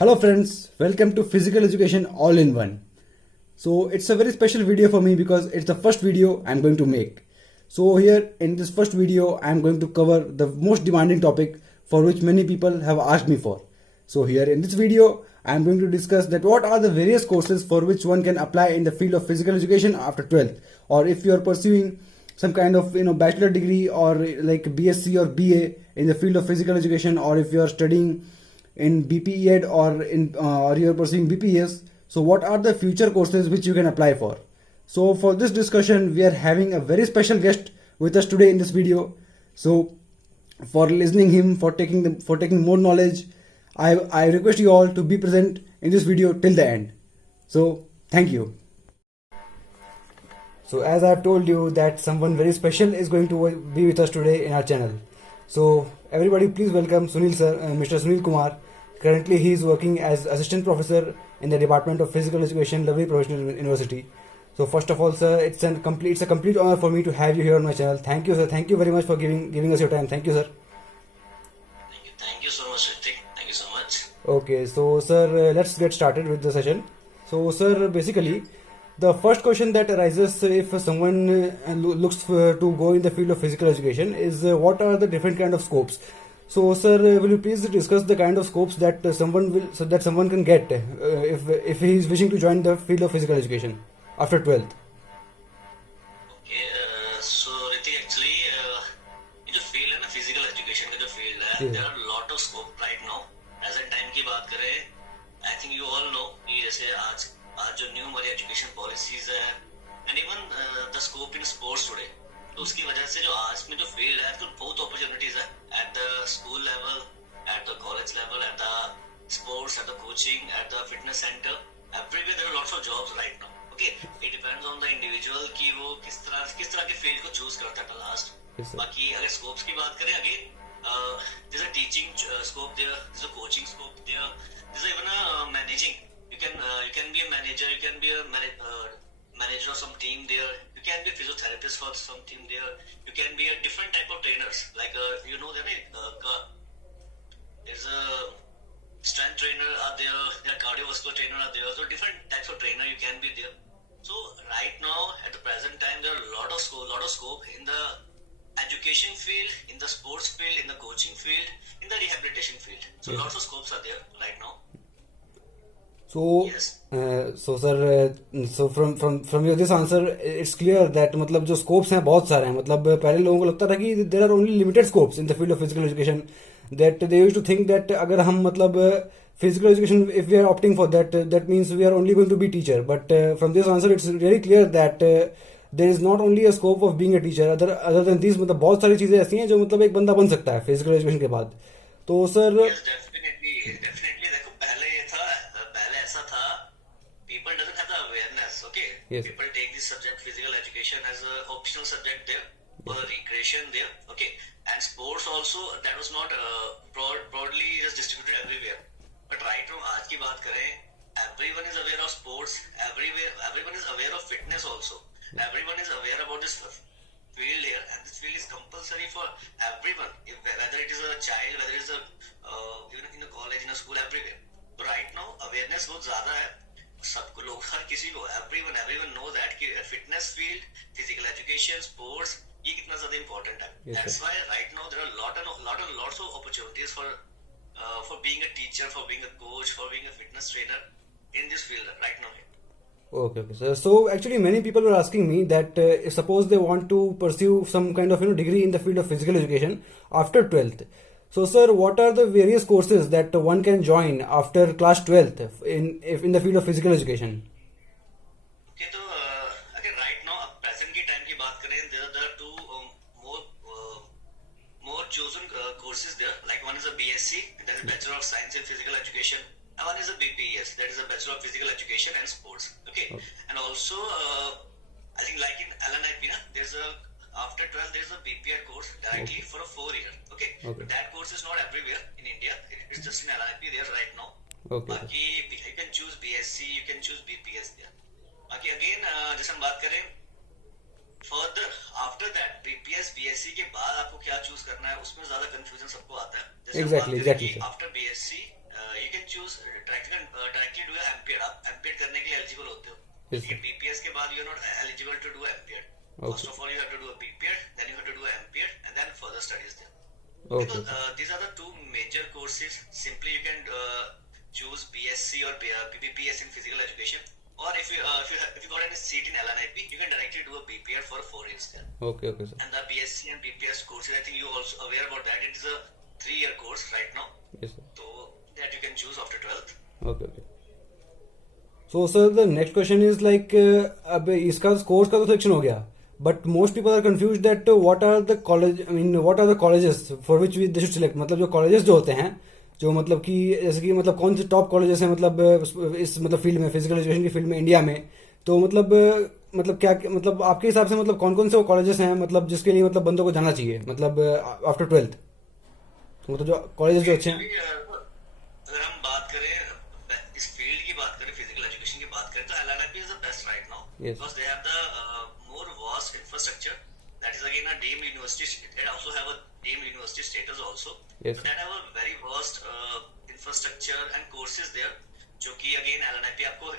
Hello friends, welcome to Physical Education All in One. So it's a very special video for me because it's the first video I'm going to make. So here in this first video I'm going to cover the most demanding topic for which many people have asked me for. So here in this video I'm going to discuss that what are the various courses for which one can apply in the field of physical education after 12th, or if you are pursuing some kind of bachelor degree or like BSc or BA in the field of physical education, or if you are studying in BPEd or you are pursuing BPS. So what are the future courses which you can apply for? So for this discussion we are having a very special guest with us today in this video. So for listening him, for taking more knowledge, I request you all to be present in this video till the end. So thank you. So as I've told you that someone very special is going to be with us today in our channel. So everybody please welcome Sunil sir, Mr. Sunil Kumar. Currently he is working as assistant professor in the Department of Physical Education, Lovely Professional University. So first of all sir, it's a complete honor for me to have you here on my channel. Thank you sir, thank you very much for giving us your time. Thank you sir. Thank you so much, Ritik. Thank you so much. Okay, so sir, let's get started with the session. So sir, basically the first question that arises if someone looks to go in the field of physical education is what are the different kind of scopes. So sir, will you please discuss the kind of scopes that someone can get if he is wishing to join the field of physical education after 12th? Okay, so Ritik, actually ये जो field है ना physical education का जो field है, Yeah. there are lot of scope right now. As a time की बात करें, I think you all know कि जैसे आज जो न्यू हमारी एजुकेशन पॉलिसीज है and even the scope in sports today, तो उसकी वजह से जो आज में जो फील्ड है तो बहुत अपॉर्चुनिटीज है at the school level, at the college level, at the sports, at the coaching, at the fitness centre, everywhere there are lots of jobs right now. Okay, it depends on the individual कि वो किस तरह के field को choose करता है last. Yes, sir. बाकी अगर स्कोप्स की बात करें, again there's a teaching scope there, there's a coaching scope there, there's even a managing. You can be a manager, you can be a manager of some team there, you can be a physiotherapist for some team there, you can be a different type of trainers, like there's a strength trainer are there are cardiovascular trainer are there, so different types of trainer you can be there. So right now at the present time there are a lot of scope in the education field, in the sports field, in the coaching field, in the rehabilitation field. So Yes. lots of scopes are there right now. So, Yes. so sir, so from your this answer, it's clear that मतलब जो scopes हैं बहुत सारे हैं. मतलब पहले लोगों को लगता था कि there are only limited scopes in the field of physical education. That they used to think that अगर हम मतलब physical education, if we are opting for that, that means we are only going to be teacher. But from this answer, it's really clear that there is not only a scope of being a teacher. Other than these, मतलब बहुत सारी चीजें ऐसी हैं जो मतलब एक बंदा बन सकता है physical education के बाद. तो सर Yes, definitely. देखो पहले ऐसा था, people doesn't have the awareness. Okay, Yes. people take this subject physical education as a optional subject there, or recreation there. Okay, and sports also that was not broadly just distributed everywhere. But right now आज की बात करें, everyone is aware of sports. Everyone is aware of fitness also. Everyone is aware about this field here, and this field is compulsory for everyone, whether it is a child, whether it is even in a college, in a school, everywhere. So right now awareness बहुत ज़्यादा है, सबको लोग हर किसी को everyone know that कि fitness field, physical education, sports ये कितना ज़्यादा important है. Yes, That's sir. why right now there are lots of opportunities for being a teacher, for being a coach, for being a fitness trainer in this field right now. Okay. So actually, many people were asking me that if suppose they want to pursue some kind of degree in the field of physical education after 12th. So sir, what are the various courses that one can join after class 12th in the field of physical education? Okay, तो अगर right now present की time की बात करें, there are two more chosen courses there. Like one is a BSc, that is Bachelor of Science in Physical Education, and one is a BPS, that is a Bachelor of Physical Education and Sports. Okay, and also I think like in LNIP, there's a after 12 there's a BPR course directly for a 4 year. Okay, Okay. that course is not everywhere in India. It's just in LNIP there right now. Okay. बाकी you can choose BSc, you can choose BPS there. बाकी again जैसे हम बात करें further after that BPS BSc के बाद आपको क्या चूज करना है, उसमें ज्यादा कंफ्यूजन सबको आता है. जैसे Exactly. after BSc you can choose directly do MPED. आप MPED करने के लिए eligible होते हो. Yes, sir. लेकिन BPS के बाद you are not eligible to do MPED. Okay. First of all, you have to do a BPED, then you have to do a MPED, and then further studies there. Okay. So, these are the two major courses. Simply, you can choose BSc or BPS in physical education, or if you got any seat in LNIP, you can directly do a BPED for 4 years there. Okay, sir. And the BSc and BPS courses, I think you also aware about that. It is a 3-year course right now. Yes, sir. So that you can choose after 12th. Okay. So, sir, the next question is like, अब इसका course का तो selection हो गया, but most people are confused that what are the colleges for which they should select. मतलब जो colleges जो होते हैं, जो मतलब कि जैसे कि मतलब कौन से टॉप कॉलेजेस हैं मतलब इस मतलब फील्ड में, फिजिकल एजुकेशन की फील्ड में इंडिया में, तो मतलब क्या मतलब आपके हिसाब से मतलब कौन कौन से वो कॉलेजेस हैं मतलब जिसके लिए मतलब बंदों को जाना चाहिए मतलब आफ्टर 12th, तो मतलब जो कॉलेजेस जो अच्छे हैं. अगर हम बात करें इस फील्ड की बात करें, फिजिकल एजुकेशन की बात करें, तो LNIP is the best right now. Yes. Because they have the more vast infrastructure. That is again a deemed university. They also have a deemed university status also. Yes. So that have a very vast infrastructure and courses there, जो कि again LNIP आपको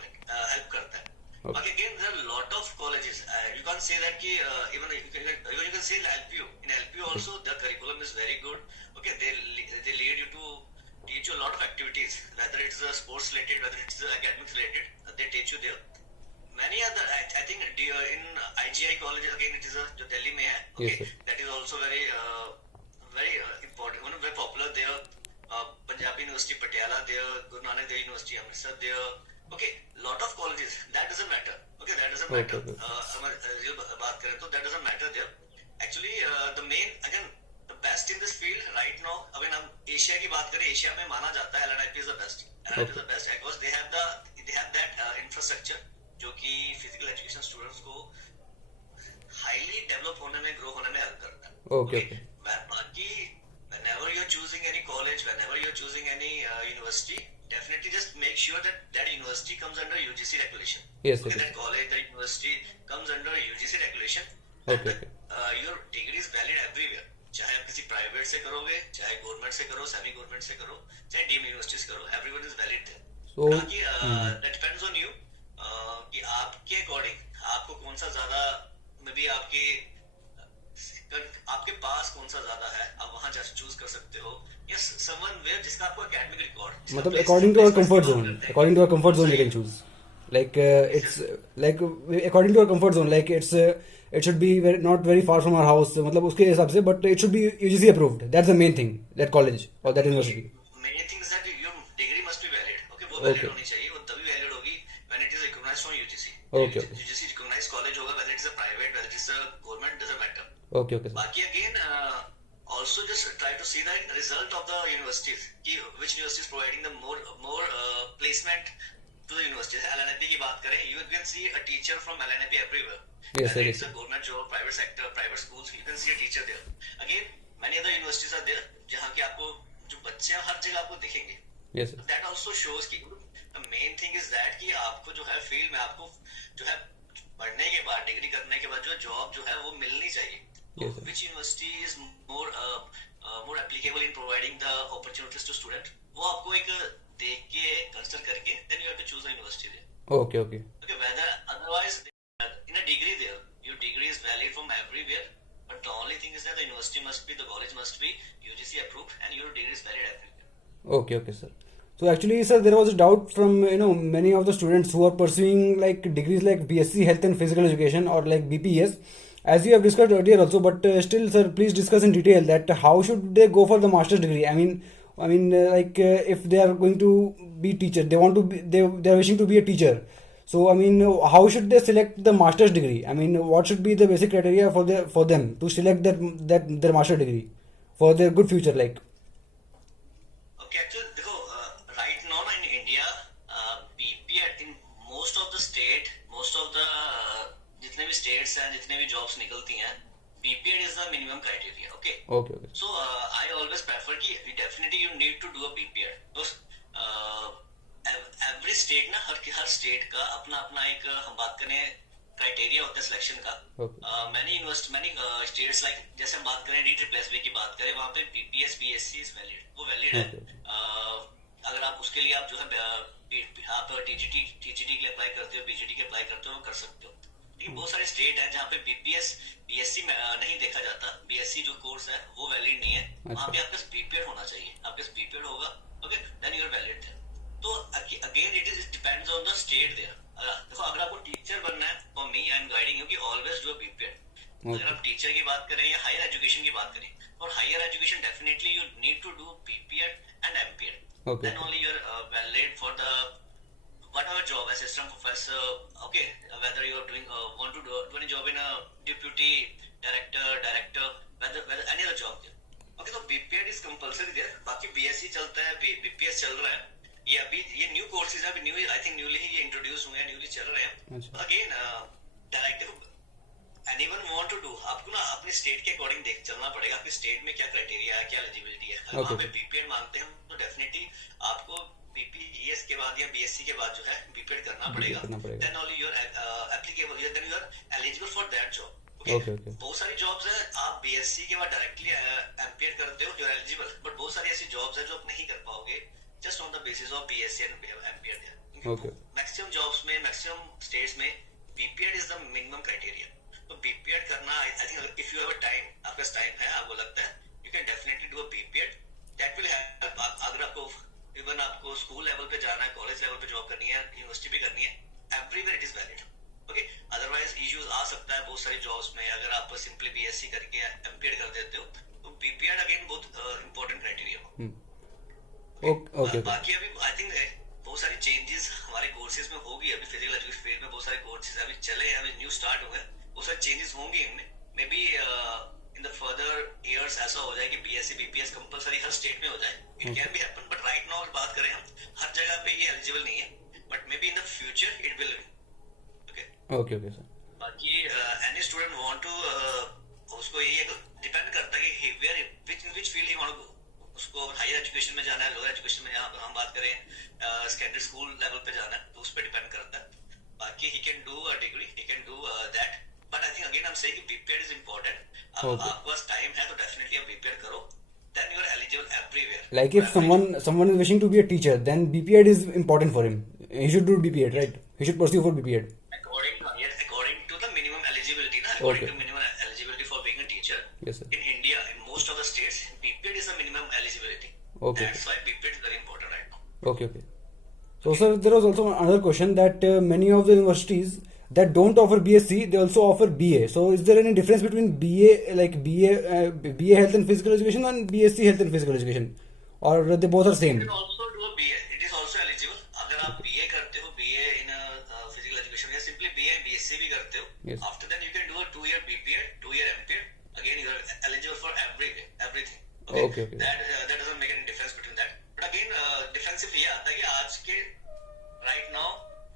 help करता है. Okay. But again, there are a lot of colleges. You can't say that कि even you can say LPU. In LPU also, the curriculum is very good. Okay, they lead you to teach you a lot of activities, whether it's sports related, whether it's academics related. They teach you there. Many other, I think in IGI college again, it is जो दिल्ली में है. Okay, Yes, that is also very important, very popular there. Punjab University Patiala there, Guru Nanak Dev University Amritsar there. Okay, lot of colleges. That doesn't matter. Okay, that doesn't matter. Okay. real बात करें तो that doesn't matter there. Actually, the main again the best in this field right now. अगर हम Asia की बात करें, Asia में माना जाता है LNIP is the best. LNIP is the best because they have that infrastructure जो कि physical education students को highly develop होने में, grow होने में help करता है. Okay. बाकी whenever you're choosing any college, whenever you're choosing any university, definitely just make sure that university comes under UGC regulation. Yes. Okay, that college, that university comes under UGC regulation. Okay. Your degree is valid everywhere. चाहे आप किसी private से करोगे, चाहे government से करो, semi government से करो, चाहे डीम्ड यूनिवर्सिटीज करो, everyone is valid there. So, बाकी that depends on you कि आपके अकॉर्डिंग आपको कौन सा ज्यादा में भी आपके पास कौन सा ज्यादा है, आप वहां जाकर चूज कर सकते हो, या समवन वेयर जिसका आपको एकेडमिक रिकॉर्ड मतलब according to our comfort zone you can choose. Like it's like according to our comfort zone, like it should be not very far from our house, मतलब उसके हिसाब से, but it should be UGC approved. That's the main thing, that college or that university. Main thing is that your degree must be valid. Okay, वो valid होनी चाहिए, वो तभी valid होगी when it is recognized from UGC. Okay. UGC recognized college होगा, whether it is a private, whether it is a government, doesn't matter. Okay. बाकी again also just try to see the result of the universities, कि which university is providing the more placement to the universities. LNIP की बात करें, you can see a teacher from LNIP everywhere. Yes, whether it's a government job, private sector, private schools, you can see a teacher there. Again, many other universities are there जहाँ की आपको जो बच्चे हैं हर जगह आपको दिखेंगे. Yes. That also shows कि the main thing is that कि आपको जो है फील्ड में आपको जो है पढ़ने के बाद, डिग्री करने के बाद जो जॉब जो है वो मिलनी चाहिए. Yes, Which university is more applicable in providing the opportunities to student, वो आपको एक देख के कंसिडर करके then you have to choose a university there. Okay. Okay, whether otherwise in a degree there, your degree is valid from everywhere, but the only thing is that the university must be, the college must be UGC approved, and your degree is valid everywhere. Okay, sir. So actually, sir, there was a doubt from many of the students who are pursuing like degrees like BSc Health and Physical Education or like BPS, as you have discussed earlier also. But still, sir, please discuss in detail that how should they go for the master's degree. I mean, if they are going to be teacher, they are wishing to be a teacher. So I mean, how should they select the master's degree? I mean, what should be the basic criteria for them to select their master's degree for their good future, like? Okay, actually, देखो right now in India, BPED in most of the जितने भी states हैं, जितने भी jobs निकलती हैं, BPED is the minimum criteria. Okay. So I always prefer कि definitely you need to do a BPED. Because every state ना हर state का अपना एक हम बात करें क्राइटेरिया होता है सिलेक्शन का. many states like जैसे हम बात करें DSSB की बात करें, वहाँ पे BPS BSc is valid, वो valid है. अगर आप उसके लिए आप जो है आप टीजीटी के लिए अप्लाई करते हो, बीजीटी के अप्लाई करते हो, कर सकते हो। लेकिन बहुत सारे स्टेट हैं जहाँ पे बीपीएस बीएससी में नहीं देखा जाता, बीएससी जो कोर्स है वो वैलिड नहीं है। वहाँ पे आपके बीपीएड होना चाहिए, आपके बीपीएड होगा, okay, then you are valid है। तो again it is depends on the state there. देखो अगर आपको टीचर बनना है, for me I am guiding you कि ऑलवेज डू बीपीएड। अगर आप टीचर की बात करें या हायर एजुकेशन की बात करें, और higher education definitely you need to do BPEd and MPEd, then only you are valid for the whatever job, assistant professor, okay, whether you are doing want to do any job in a deputy director, whether any other job there, okay, so BPED is compulsory there। बाकी BSc चलता है, BPS चल रहा है, ये अभी ये new courses है, अभी आई थिंक न्यूली ही ये इंट्रोड्यूस हुए हैं, न्यूली चल रहे हैं। Again director anyone want to do, आपको ना अपने स्टेट के अकॉर्डिंग देख चलना पड़ेगा, आपके स्टेट में क्या क्राइटेरिया है, क्या एलिजिबिलिटी है। वहाँ पे BPED मांगते हैं तो डेफिनेटली आपको बीपीएस के बाद या बीएससी के बाद जो है बीपीएड करना पड़ेगा, then only you are applicable, then you are eligible for that job. Okay, बहुत सारी जॉब्स है, आप बीएससी के बाद डायरेक्टली एमपीएड करते हो, यू आर एलिजिबल, बट बहुत सारी ऐसी जॉब्स है जो आप नहीं कर पाओगे just on the basis of BSc and MPEd. Maximum jobs में, मैक्सिमम स्टेट्स में BPEd is the minimum criteria. तो बीपीएड करना, I think if you have a time, आपका टाइम है, आपको लगता है, you can definitely do a BPEd, that will help. अगर आपको इवन आपको स्कूल लेवल पे जाना है, कॉलेज लेवल पे जॉब करनी है, यूनिवर्सिटी पे करनी है, everywhere it is valid, okay. Otherwise issues आ सकता है बहुत सारी जॉब्स में, अगर आप सिंपली बीएससी करके एमपीएड कर देते हो, तो बीपीएड अगेन बहुत इंपॉर्टेंट क्राइटेरिया। बाकी अभी आई थिंक बहुत सारी चेंजेस हमारे कोर्सेज में होगी, अभी फिजिकल एजुकेशन फील्ड में बहुत सारे कोर्सेज अभी चले हैं, अभी न्यू स्टार्ट हुए, बहुत सारे चेंजेस होंगे इनमें। May be in the further years ऐसा हो जाए कि बीएससी बीपीएस कंपलसरी हर स्टेट में हो जाए, it can be happen, but right now अगर बात करें हम, हर जगह पे ये एलिजिबल नहीं है, but maybe in the future it will be, okay sir. बाकी एनी स्टूडेंट वांट टू, उसको ये डिपेंड करता है कि where which field he want to, उसको हायर एजुकेशन में जाना है, लोअर एजुकेशन में, यहाँ हम बात करें सेकेंडरी स्कूल लेवल पे जाना है, तो उस पर डिपेंड करता है। बाकी he can do a degree, he can do that, but I think again I am saying कि बीपीएड इज इंपॉर्टेंट। आपके पास टाइम है तो डेफिनेटली आप बीपीएड करो, then you are eligible everywhere. Like if someone is wishing to be a teacher, then BPED is important for him. He should do BPED, right? He should pursue for BPED. According to the minimum eligibility, na? According to minimum eligibility for being a teacher. Yes, sir. In India, in most of the states, BPED is the minimum eligibility. Okay. That's why BPED is very important right now. Okay. So, sir, there was also another question that many of the universities that don't offer BSc, they also offer BA. So, is there any difference between BA, like BA Health and Physical Education, and BSc Health and Physical Education, or they both are same? You can also do a BA. It is also eligible. अगर आप BA करते हो, BA in physical education, या simply BA and BSc भी करते हो, yes. After that you can do a 2-year BPED, 2-year MPED. Again, you are eligible for everything. Okay. That doesn't make any difference between that. But again, difference ये आता है कि आज के right now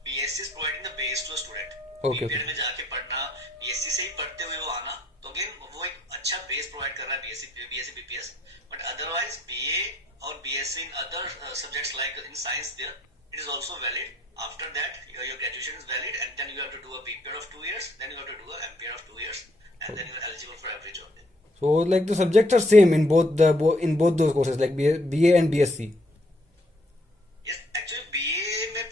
BSc is providing the base to a student. BPED में जाके पढ़ना, BSc से ही पढ़ते हुए वो आना, तो अगेन वो एक अच्छा बेस प्रोवाइड कर रहा है BSc BPS, but otherwise BA और BSc in other subjects like in science there, it is also valid. After that, your graduation is valid, and then you have to do a BPED of 2 years, then you have to do a MPED of 2 years, and then you are eligible for every job. So, like the subjects are same in both those courses, like BA and BSc. Yes, actually BA में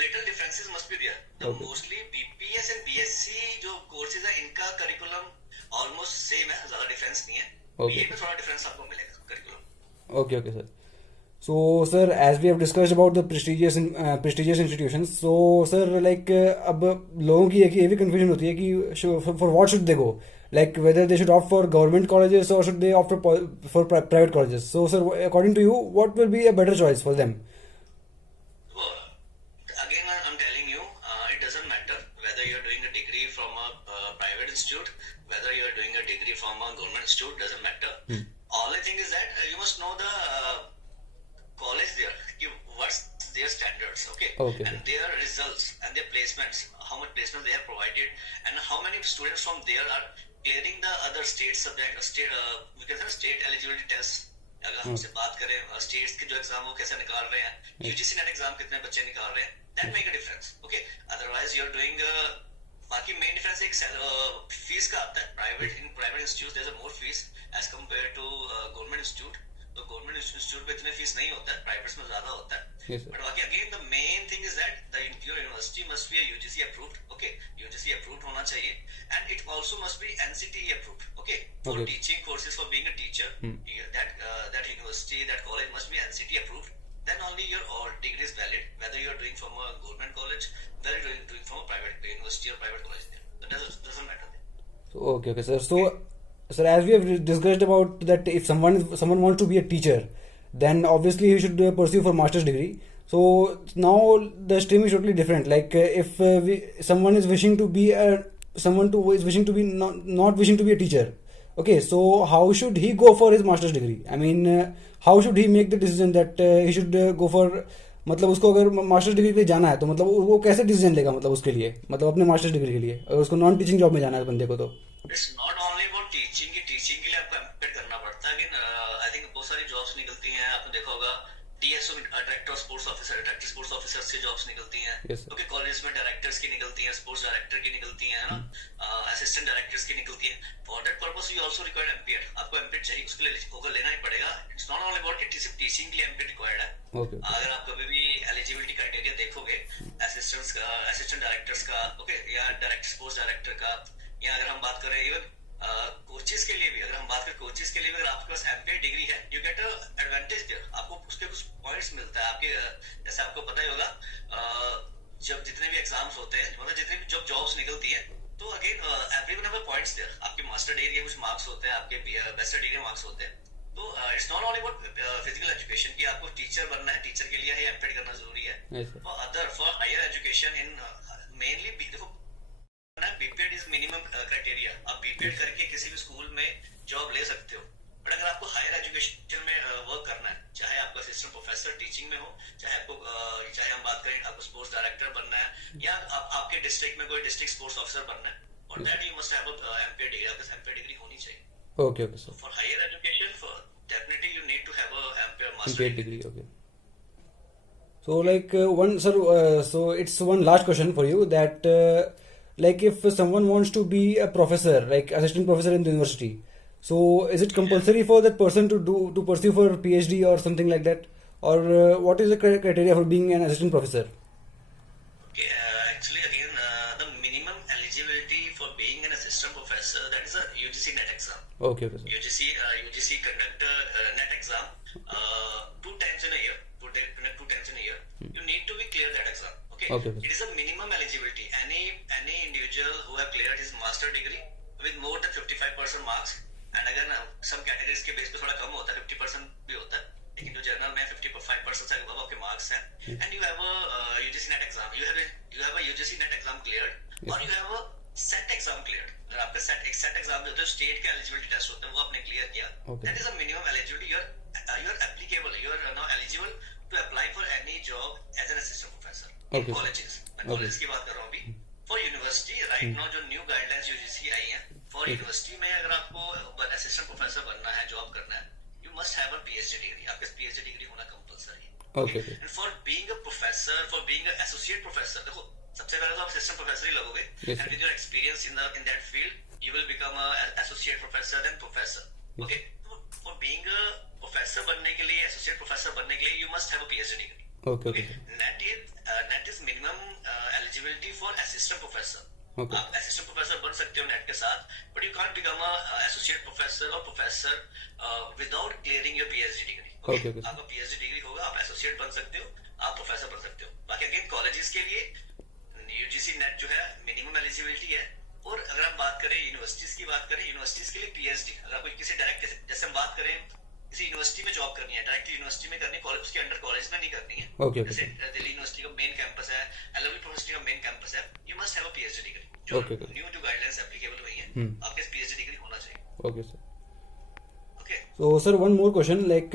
little differences must be there. The mostly BPS and BSc जो courses है, इनका curriculum almost same है, ज़्यादा difference नहीं है. BA में थोड़ा difference आपको मिलेगा curriculum. Okay, sir. So, sir, as we have discussed about the prestigious institutions, so sir, like अब लोगों की एक ये भी confusion होती है कि for what should they go? Like whether they should opt for government colleges or should they opt for private colleges. So, sir, according to you, what will be a better choice for them? Again, I'm telling you, it doesn't matter whether you're doing a degree from a private institute, whether you're doing a degree from a government institute, doesn't matter. Only thing is that you must know the college there, what's their standards, okay? And their results and their placements, how much placement they have provided, and how many students from there are clearing the other state subject, we can say state eligibility tests. अगर हमसे बात करें states के जो exam वो कैसे निकाल रहे हैं, यूजीसी नेट एग्जाम कितने बच्चे निकाल रहे हैं, that make a difference, okay. Otherwise you are doing, बाकी मेन डिफरेंस एक फीस का आता है। Private institute there is more fees as compare to government institute. तो गवर्नमेंट इंस्टीट्यूट पे इतने फीस नहीं होता है, प्राइवेट्स में ज्यादा होता है। Yes, sir. But again, the main thing is that your university must be a UGC approved. Okay, UGC approved होना चाहिए, and it also must be NCTE approved. Okay, for Okay. teaching courses, for being a teacher, that university, that college must be NCTE approved. Then only your all degree is valid, whether you are doing from a government college, whether you are doing from a private university or private college. There, that doesn't matter. So, okay, sir. So, sir, as we have discussed about that, if someone wants to be a teacher, then obviously he should pursue for master's degree. So now the stream is totally different. Like if someone is wishing to be is wishing to be not wishing to be a teacher. Okay, so how should he go for his master's degree? I mean, how should he make the decision that he should go for, मतलब उसको अगर masters degree के लिए जाना है तो मतलब वो कैसे डिसीजन लेगा, मतलब उसके लिए, मतलब अपने मास्टर्स डिग्री के लिए अगर उसको नॉन टीचिंग जॉब में जाना है बंदे को तो it's not only about teaching के लिए आपको एम्पेयर करना पड़ता है, लेकिन आई थिंक बहुत सारी जॉब्स निकलती हैं, आपने देखा होगा DSO डायरेक्टर स्पोर्ट्स ऑफिसर की जॉब्स निकलती हैं. Yes, sir. ओके, कॉलेज में डायरेक्टर्स की निकलती हैं, स्पोर्ट्स डायरेक्टर की निकलती हैं, है ना, असिस्टेंट डायरेक्टर्स की निकलती हैं. For that purpose you also required MPEd. आपको एमपीएड चाहिए, उसके लिए होगा लेना ही पड़ेगा. इट्स नॉट ओनली अबाउट कि सिर्फ टीचिंग के लिए एमपीएड रिक्वायर्ड है. Okay. अगर आप कभी भी एलिजिबिलिटी क्राइटेरिया देखोगे असिस्टेंट डायरेक्टर्स का, ओके, या डायरेक्टर स्पोर्ट्स डायरेक्टर का, या अगर हम बात करें इवन कोचेस के लिए भी, अगर हम बात करें कोचेस के लिए भी, अगर आपके पास एमपीए डिग्री है, you get a advantage there. आपको उसके कुछ पॉइंट्स मिलता है आपके, जैसे आपको पता ही होगा जब जितने भी एग्जाम्स होते हैं, मतलब जितनी भी जब जॉब्स निकलती है, तो again everyone have points there. आपके मास्टर डिग्री के कुछ मार्क्स होते हैं, आपके बैचलर डिग्री मार्क्स होते हैं. तो it's not only about physical education की आपको टीचर बनना है, टीचर के लिए ही एमपीएड करना जरूरी है. Yes, sir. For higher education in mainly देखो, बीपीएड इज मिनिमम क्राइटेरिया. आप बीपीएड करके किसी भी स्कूल में जॉब ले सकते हो, बट अगर आपको हायर एजुकेशन में वर्क करना है, चाहे आपका असिस्टेंट प्रोफेसर टीचिंग में हो, चाहे हम बात करें आपको स्पोर्ट्स डायरेक्टर बनना है, या आपके डिस्ट्रिक्ट में कोई डिस्ट्रिक्ट स्पोर्ट्स ऑफिसर बनना है, और that you must have MPa degree. आपके एमपीए डिग्री होनी चाहिए. Okay, sir. For higher education, definitely you need to have a MPhil master MPhil degree. Okay. So like so it's one last question for you that like if someone wants to be a professor, like assistant professor in the university, so is it compulsory for that person to pursue for PhD or something like that, or what is the criteria for being an assistant professor? Okay, actually again the minimum eligibility for being an assistant professor, that is a UGC NET exam. Okay, sir. UGC conduct NET exam 2 times in a year. Two times in a year. You need to be clear that exam. Okay. It is a minimum eligibility. Any individual who have cleared his master degree with more than 55% marks, and again some categories के base पे थोड़ा कम होता है, 50% भी होता है, लेकिन जो जनरल में 55% से above आपके marks हैं, and you have a UGC NET exam. You have a UGC NET exam cleared, or you have a set exam clear. अगर आपका सेट एग्जाम जो होता है, स्टेट के एलिजिबिलिटी टेस्ट होते हैं, वो आपने क्लियर किया, that is a minimum eligibility. You are applicable, you are now eligible to apply for any job as an assistant professor in colleges. मैं कॉलेज की बात कर रहा हूँ अभी. फॉर यूनिवर्सिटी राइट नाउ जो न्यू गाइडलाइंस यूजीसी आई हैं, फॉर यूनिवर्सिटी में अगर आपको असिस्टेंट प्रोफेसर बनना है, जॉब करना है, you must have a PhD degree. आपके पीएचडी डिग्री होना कंपलसरी है. Okay. And for being a professor, for being an associate professor, देखो सबसे पहले तो आप असिस्टेंट प्रोफेसर ही लगोगे, Yes, and with your experience in that field, you will become a associate professor then professor. Okay. For being a professor बनने के लिए, associate professor बनने के लिए, you must have a PhD degree. Okay. NET is minimum eligibility for assistant professor. Okay. आप assistant professor बन सकते हो NET के साथ, but you can't become a associate professor or professor without clearing your PhD degree. Okay. आपका PhD degree होगा, आप associate बन सकते हो, आप प्रोफेसर बन सकते हो. बाकी अगेन कॉलेजेस के लिए यूजीसी नेट जो है मिनिमम एलिजिबिलिटी है. और अगर हम बात करें यूनिवर्सिटीज की बात करें, यूनिवर्सिटीज के लिए पीएचडी, अगर कोई किसी डायरेक्ट, जैसे हम बात करें किसी यूनिवर्सिटी में जॉब करनी है, डायरेक्ट यूनिवर्सिटी में करनी है, कॉलेज उसके अंडर कॉलेज में नहीं करनी है. जैसे दिल्ली यूनिवर्सिटी का मेन कैंपस है, एलएलबी यूनिवर्सिटी का मेन कैंपस है, you must have a PhD degree. जो न्यू जो गाइडलाइंस एप्लीकेबल हुई है, आपके पीएचडी डिग्री होना चाहिए. Okay, sir. So, sir, one more question. Like,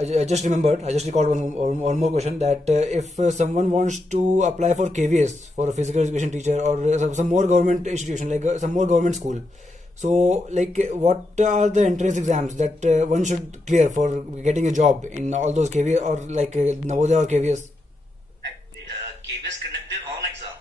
I just remembered. I just recalled one more question. That if someone wants to apply for KVS, for a physical education teacher, or some more government institution, like some more government school. So, like, what are the entrance exams that one should clear for getting a job in all those KVS or like Navodaya or KVS? KVS conduct their own exam.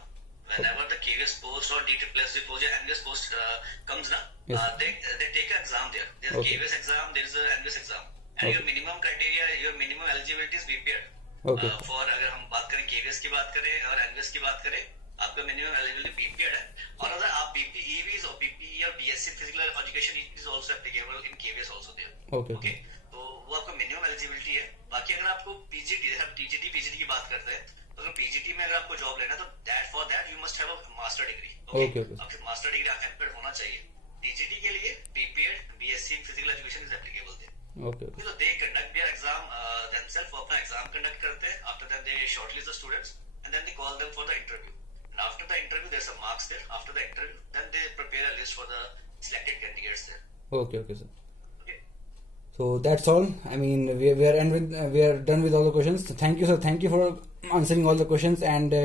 Whenever the KVS post or DSSC post or NVS post comes, they take an exam there. There's a KVS exam, there is a NVS exam. And your minimum criteria, your minimum eligibility is BPED. Okay. For अगर हम बात करें KVS की बात करें और NVS की बात करें, आपका मिनिमम एलिजिबिलिटी बीपीएड है। और अगर आप बीपीईवीज और बीपीई और BSc physical education is also applicable in KVS also there. Okay. Okay, तो वो आपका मिनिमम एलिजिबिलिटी है। बाकी अगर आपको पीजीटी, जैसे आप टीजीटी पीजीटी की बात करते हैं, तो अगर पीजीटी में अगर आपको जॉब लेना है तो that for that you must have a master degree. Okay, okay. आपके मास्टर डिग्री एम्पेड होना चाहिए। टीजीटी के लिए BPEd BSc in physical education is applicable there. Okay. Okay. So they conduct their exam themselves, वो अपना exam conduct करते हैं। After that they shortlist the students and then they call them for the interview. And after the interview there's some marks there. After the interview then they prepare a list for the selected candidates there. Okay. Okay, sir. Okay. So that's all. I mean, we are done with all the questions. So thank you, sir. Thank you for answering all the questions and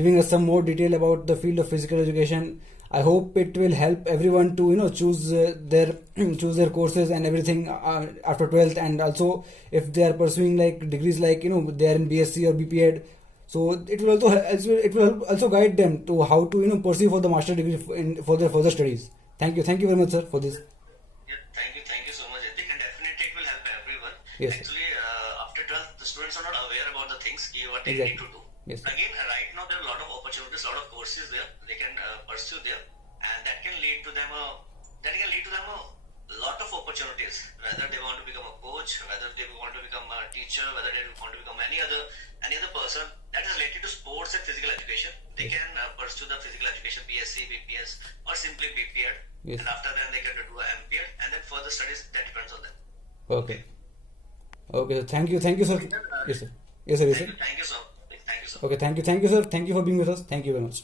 giving us some more detail about the field of physical education. I hope it will help everyone to choose their courses and everything after 12th, and also if they are pursuing like degrees like they are in BSc or BPEd, so it will also guide them to how to pursue for the master degree for their further studies. Thank you very much, sir, for this. Yeah, thank you so much, Etik, and definitely it will help everyone. Yes, sir. Actually, after 12th, the students are not aware about the things what they Exactly. need to do. Yes, sir. Again, right now there are a lot of opportunities, a lot of courses there they can pursue there, and that can lead to them a lot of opportunities. Whether they want to become a coach, whether they want to become a teacher, whether they want to become any other person that is related to sports and physical education, they can pursue the physical education BSc, BPS, or simply BPEd. Yes. And after that they can do a MPEd, and then further studies that depends on them. Okay. Okay. Thank you, sir. Yes, sir. Yes, sir. Yes, sir. Thank you so much. Okay. Thank you, sir. Thank you for being with us. Thank you very much.